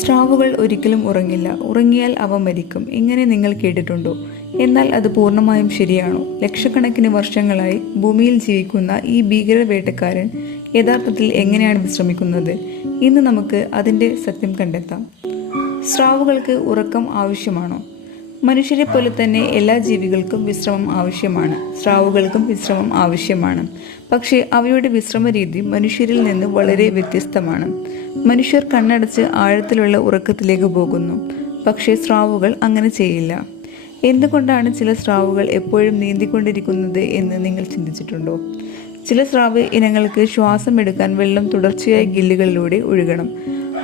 സ്രാവുകൾ ഒരിക്കലും ഉറങ്ങില്ല, ഉറങ്ങിയാൽ അവ മരിക്കും. ഇങ്ങനെ നിങ്ങൾ കേട്ടിട്ടുണ്ടോ? എന്നാൽ അത് പൂർണ്ണമായും ശരിയാണോ? ലക്ഷക്കണക്കിന് വർഷങ്ങളായി ഭൂമിയിൽ ജീവിക്കുന്ന ഈ ഭീകര വേട്ടക്കാരൻ യഥാർത്ഥത്തിൽ എങ്ങനെയാണ് വിശ്രമിക്കുന്നത്? ഇന്ന് നമുക്ക് അതിൻ്റെ സത്യം കണ്ടെത്താം. സ്രാവുകൾക്ക് ഉറക്കം ആവശ്യമാണോ? മനുഷ്യരെ പോലെ തന്നെ എല്ലാ ജീവികൾക്കും വിശ്രമം ആവശ്യമാണ്. സ്രാവുകൾക്കും വിശ്രമം ആവശ്യമാണ്. പക്ഷേ അവയുടെ വിശ്രമ രീതി മനുഷ്യരിൽ നിന്ന് വളരെ വ്യത്യസ്തമാണ്. മനുഷ്യർ കണ്ണടച്ച് ആഴത്തിലുള്ള ഉറക്കത്തിലേക്ക് പോകുന്നു, പക്ഷേ സ്രാവുകൾ അങ്ങനെ ചെയ്യില്ല. എന്തുകൊണ്ടാണ് ചില സ്രാവുകൾ എപ്പോഴും നീന്തിക്കൊണ്ടിരിക്കുന്നത് എന്ന് നിങ്ങൾ ചിന്തിച്ചിട്ടുണ്ടോ? ചില സ്രാവ് ഇനങ്ങൾക്ക് ശ്വാസം എടുക്കാൻ വെള്ളം തുടർച്ചയായി ഗില്ലുകളിലൂടെ ഒഴുകണം.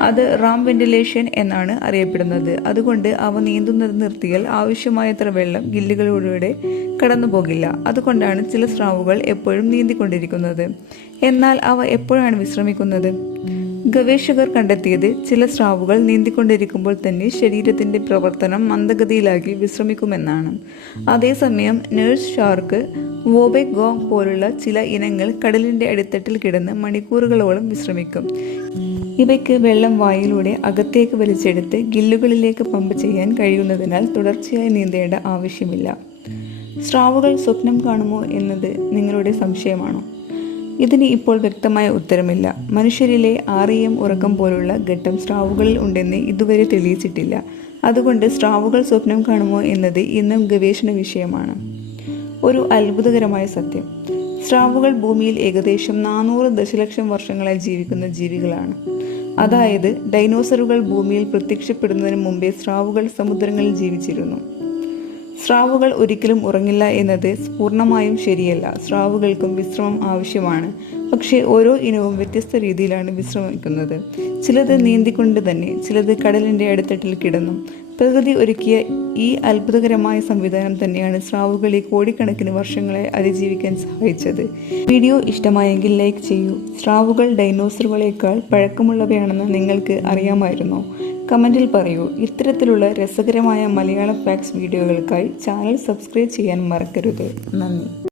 അത് റാം വെന്റിലേഷൻ എന്നാണ് അറിയപ്പെടുന്നത്. അതുകൊണ്ട് അവ നീന്തുന്നത് നിർത്തിയാൽ ആവശ്യമായത്ര വെള്ളം ഗില്ലുകളിലൂടെ കടന്നു പോകില്ല. അതുകൊണ്ടാണ് ചില സ്രാവുകൾ എപ്പോഴും നീന്തിക്കൊണ്ടിരിക്കുന്നത്. എന്നാൽ അവ എപ്പോഴാണ് വിശ്രമിക്കുന്നത്? ഗവേഷകർ കണ്ടെത്തിയത് ചില സ്രാവുകൾ നീന്തിക്കൊണ്ടിരിക്കുമ്പോൾ തന്നെ ശരീരത്തിന്റെ പ്രവർത്തനം മന്ദഗതിയിലാക്കി വിശ്രമിക്കുമെന്നാണ്. അതേസമയം നേഴ്സ് ഷാർക്ക്, വോബെക് ഗോങ് പോലുള്ള ചില ഇനങ്ങൾ കടലിന്റെ അടിത്തട്ടിൽ കിടന്ന് മണിക്കൂറുകളോളം വിശ്രമിക്കും. ഇവയ്ക്ക് വെള്ളം വായിലൂടെ അകത്തേക്ക് വലിച്ചെടുത്ത് ഗില്ലുകളിലേക്ക് പമ്പ് ചെയ്യാൻ കഴിയുന്നതിനാൽ തുടർച്ചയായി നീന്തേണ്ട ആവശ്യമില്ല. സ്രാവുകൾ സ്വപ്നം കാണുമോ എന്നത് നിങ്ങളുടെ സംശയമാണോ? ഇതിന് ഇപ്പോൾ വ്യക്തമായ ഉത്തരമില്ല. മനുഷ്യരിലെ REM ഉറക്കം പോലുള്ള ഘട്ടം സ്രാവുകളിൽ ഉണ്ടെന്ന് ഇതുവരെ തെളിയിച്ചിട്ടില്ല. അതുകൊണ്ട് സ്രാവുകൾ സ്വപ്നം കാണുമോ എന്നത് ഇന്നും ഗവേഷണ വിഷയമാണ്. ഒരു അത്ഭുതകരമായ സത്യം: സ്രാവുകൾ ഭൂമിയിൽ ഏകദേശം 400 ദശലക്ഷം വർഷങ്ങളായി ജീവിക്കുന്ന ജീവികളാണ്. അതായത് ഡൈനോസറുകൾ ഭൂമിയിൽ പ്രത്യക്ഷപ്പെടുന്നതിന് മുമ്പേ സ്രാവുകൾ സമുദ്രങ്ങളിൽ ജീവിച്ചിരുന്നു. സ്രാവുകൾ ഒരിക്കലും ഉറങ്ങില്ല എന്നത് പൂർണ്ണമായും ശരിയല്ല. സ്രാവുകൾക്കും വിശ്രമം ആവശ്യമാണ്. പക്ഷേ ഓരോ ഇനവും വ്യത്യസ്ത രീതിയിലാണ് വിശ്രമിക്കുന്നത്. ചിലത് നീന്തിക്കൊണ്ട് തന്നെ, ചിലത് കടലിന്റെ അടിത്തട്ടിൽ കിടന്നും. പ്രകൃതി ഒരുക്കിയ ഈ അത്ഭുതകരമായ സംവിധാനം തന്നെയാണ് സ്രാവുകളെ കോടിക്കണക്കിന് വർഷങ്ങളായി അതിജീവിക്കാൻ സഹായിച്ചത്. വീഡിയോ ഇഷ്ടമായെങ്കിൽ ലൈക്ക് ചെയ്യൂ. സ്രാവുകൾ ഡൈനോസറുകളേക്കാൾ പഴക്കമുള്ളവയാണെന്ന് നിങ്ങൾക്ക് അറിയാമായിരുന്നോ? കമന്റിൽ പറയൂ. ഇത്തരത്തിലുള്ള രസകരമായ മലയാളം ഫാക്ട്സ് വീഡിയോകൾക്കായി ചാനൽ സബ്സ്ക്രൈബ് ചെയ്യാൻ മറക്കരുത്. നന്ദി.